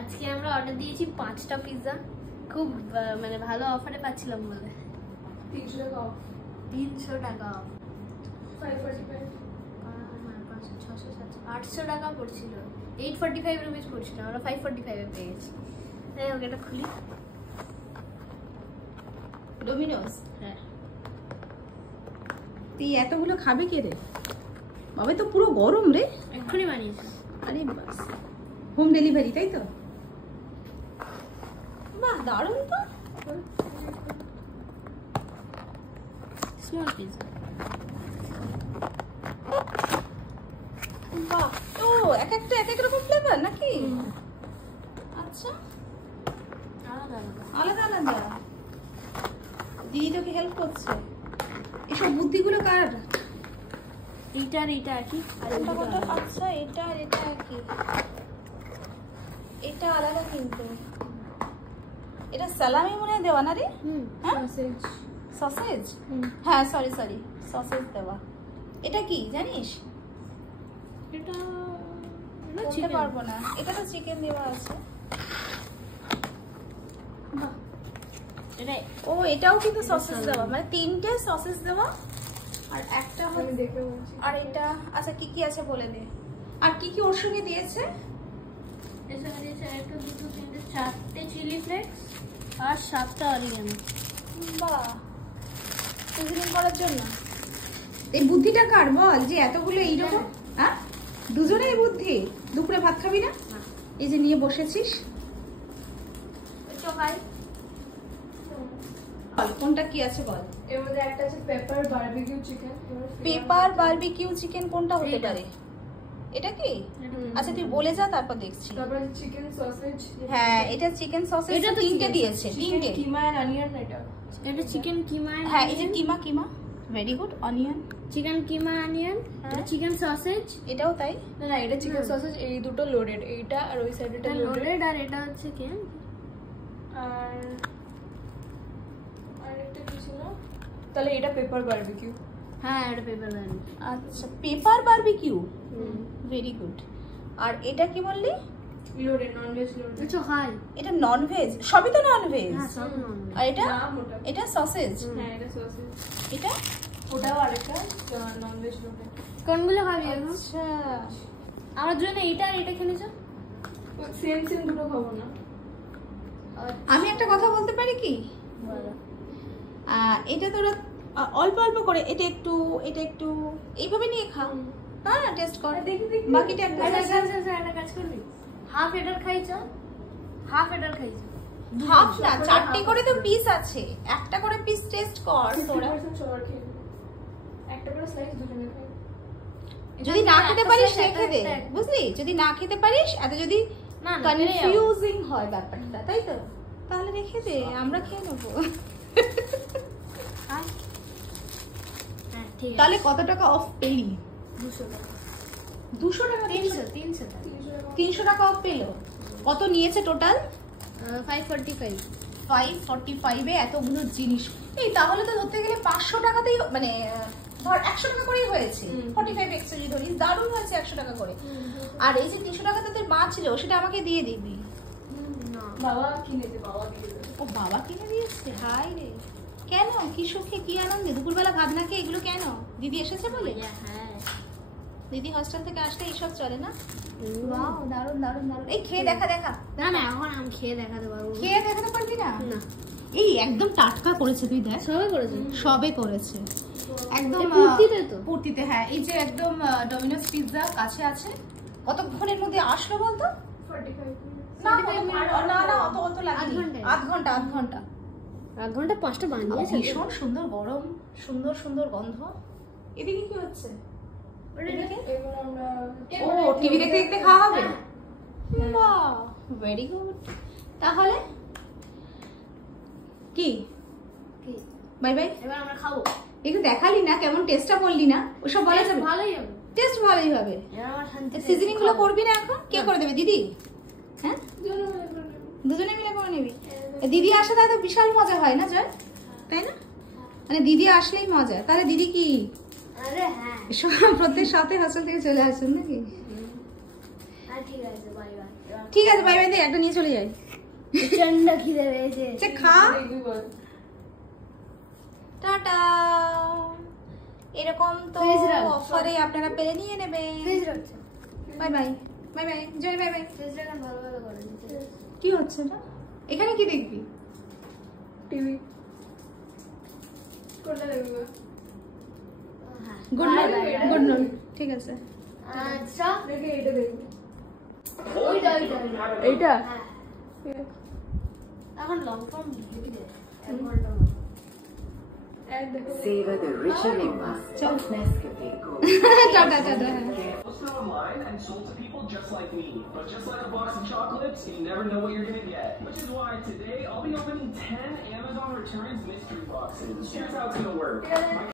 আজকে আমরা অর্ডার দিয়েছি 5টা পিৎজা, খুব মানে ভালো অফারে পাচ্ছিলাম বলে। 300 টাকা অফ। 300 টাকা অফ, 545 800 টাকা পড়ছিল, 845 রুপিস পড়ছিল, আমরা 545 এ পেয়ে গেছি। তাই ওকে এটা খুলি। ডোমিনোস। হ্যাঁ, তুই এতগুলো খাবে কে রে বাবা? তো পুরো গরম রে। এক্ষুনি বানিয়েছি। আরে বাস, হোম ডেলিভারি তাই তো? বাহ, দারুণ তো। Small pizza. বাহ, ও এক একটা এক এক রকম ফ্লেভার নাকি? আচ্ছা, আলাদা আলাদা। আলাদা আলাদা। দিদি তোকে হেল্প করছে। এসব বুদ্ধিগুলো কার? এইটা আর এইটা একই, আর কোনটা এইটা কোনটা? আলাদা। আচ্ছা, এটা আর এটা একই। এটা আলাদা কিন্তু। এটা সালামি মনে হয় দেওয়া না রে? হ্যাঁ, মেসেজ। সসেজ। হ্যাঁ, সরি সরি, সসেজ দেওয়া। এটা কি জানিস? এটা বলতে পারবো না। এটা তো চিকেন দেওয়া আছে। এটা ও, এটাও কিন্তু সসেজ দেওয়া, মানে 3টে সসেজ দেওয়া। আর একটা আমি দেখে বলছি। আর এটা, আচ্ছা কি কি আছে বলে দে। আর কি কি ওর সঙ্গে দিয়েছে? এসব দিয়েছে 1 2 3 4টে চিলি ফ্লেক্স আর 7টা অরিগানো। বাহ, সিজনিং করার জন্য। এই বুদ্ধিটা কার বল, যে এতগুলো এইরকম? হ্যাঁ, দুজনেই বুদ্ধি। দুপুরে ভাত খাবি না? এই যে নিয়ে বসেছিস। চোখাই বল কোনটা কি আছে বল। এর মধ্যে একটা আছে paper barbecue chicken. Paper barbecue chicken কোনটা হতে এইটা। পারে? এটা কি? আচ্ছা তুই বলে যা, তারপর দেখছি। তারপর আছে চিকেন সসেজ। হ্যাঁ, এটা চিকেন সসেজ। এটা তো 3টে chicken দিয়েছে, 3টে। কিমা আর অনিয়ন এটা। এটা চিকেন কিমা। হ্যাঁ, এই যে কিমা, কিমা ভেরি গুড। অনিয়ন, চিকেন কিমা অনিয়ন, এটা চিকেন সসেজ। এটাও তাই। না না, এটা চিকেন সসেজ, এই দুটো লোডেড। এইটা আর ওই সাইডেটা এটা লোডেড। লোডেড আর এটা হচ্ছে কি? আর একটা কি ছিল? তাহলে এটা পেপার বারবিকিউ। হ্যাঁ, এটা পেপার বানি। আচ্ছা, পেপার বারবিকিউ, ভেরি গুড। আর এটা কি বললি? Loaded, non veg loaded. চোখাই। এটা নন ভেজ, সবই তো নন ভেজ। হ্যাঁ, সব নন। আর এটা? না, ওটা। এটা সসেজ। হ্যাঁ, এটা সসেজ। এটা ওটাও আরেকটা ননভেজ লোডেড। কোনগুলো খাবি এখন? আচ্ছা, আমার জন্য এইটা আর এটা খেলেছ? সেম সেম দুটো খাবো না। আমি একটা কথা বলতে পারি কি? এটা তোরা অল্প অল্প করে, এটা একটু এটা একটু এইভাবে নিয়ে খাও। না না, টেস্ট কর, দেখি দেখি। বাকিটা একটা একটা কাজ করবি, হাফ এটার খাইছ, হাফ এটার খাইছ। হাফ না, 4টে করে তো পিস আছে, একটা করে পিস টেস্ট কর তোরা। 50% সবার খেয়ে নেবে। একটা করে স্লাইস দুজনে খাই। যদি না খেতে পারিস রেখে দে, বুঝলি? যদি না খেতে পারিস, এত যদি না, কনফিউজিং হয় ব্যাপারটা, তাই তো, তাহলে রেখে দে, আমরা খেয়ে নেবো। হ্যাঁ, ঠিক আছে। তাহলে কত টাকা অফ পেলি? 200 টাকা। 200 টাকা? 300 টাকা। 300 টাকা অফ পেলো। কত নিয়েছে টোটাল? 545। 545 এ এতগুলো জিনিস। এই তাহলে তো ধরতে গেলে 500 টাকাতেই, মানে ধর 100 টাকা করেই হয়েছে। 45 এক্সট্রা যদি ধরিস, দারুণ হয়েছে 100 টাকা করে। আর এই যে 300 টাকা তোদের মা ছিল, সেটা আমাকে দিয়ে দিবি। না, বাবা কিনেছে, বাবা দিয়ে দেবে। ও বাবা কিনে দিয়েছে? হাই রে, কেন? কি সুখে, কি আনন্দে, দুপুরবেলা ভাত না খেয়ে এগুলো কেন? দিদি এসেছে বলে? হ্যাঁ। দিদি হস্টেল থেকে আসলে এইসব চলে না? ওয়াও, দারুণ দারুণ দারুণ। এই খেয়ে দেখা দেখা। না না, এখন আমি খেয়ে দেখাতে পারবো। খেয়ে দেখাতে পারবি না? না, এই একদম টাটকা করেছে, তুই দেখ। সবাই করেছে। সবে করেছে একদম পূর্তিতে তো। পূর্তিতে, হ্যাঁ। এই যে একদম ডমিনোস পিৎজা কাছে আছে। কতক্ষণের মধ্যে আসলো বলতো? 45 না না না, অত লাগেনি। আধ ঘন্টা। 1 ঘন্টা 5টা বানিয়েছে। ভীষণ সুন্দর গরম, সুন্দর সুন্দর গন্ধ। এদিকে কি হচ্ছে? এগুলো আমরা ও, টিভি দেখতে দেখতে খাওয়া হবে। বাহ, ভেরি গুড। তাহলে কি বাই বাই। এবার আমরা খাবো। একটু দেখালি না, কেমন টেস্টটা বললি না? ওসব বলা যাবে? ভালোই হবে, টেস্ট ভালোই হবে। এবার আমার শান্তি। সিজনিং গুলো করবি না এখন? কে করে দেবে? দিদি? হ্যাঁ, দুজনে মিলে করে নেব। দুজনে মিলে করে নিবি। দিদি আসলে তাহলে বিশাল মজা হয় না জয়, তাই না? মানে দিদি আসলেই মজা। তাহলে দিদি কি আরে হ্যাঁ, প্রত্যেক সাথে হাসপাতাল থেকে চলে আসেন নাকি? হ্যাঁ ঠিক আছে, বাই বাই। ঠিক আছে বাই বাই দে, একটা নিয়ে চলে যাই। ঠান্ডা খিদে পেয়েছে। সে খা। দেখবি বল। টাটা। এরকম তো Please রাখ। অফারে আপনারা পেলে নিয়ে নেবেন। ফ্রিজ রাখছে। বাই বাই বাই বাই জয় বাই বাই। ফ্রিজ রাখান ভালো ভালো করে দিতে। কি হচ্ছে এটা? এখানে কি দেখবি? টিভি কোনটা দেখবি বল? হ্যাঁ। Good Bye night. bye. Good night. ঠিক আছে। আচ্ছা। দেখি এটা দেখবি। ওইটা। এইটা হ্যাঁ। ঠিক আছে। এখন লং ফর্ম লিখে দে। 1 ঘন্টা মতো। অ্যাড দেখো। Savor the rich aroma Ciao. of Nescafe Gold. Tata tata. Posted online and sold to people just like me. But just like a box of chocolates, you never know what you're gonna get. Which is why today I'll be opening 10 Amazon Returns mystery boxes. Here's how it's gonna work.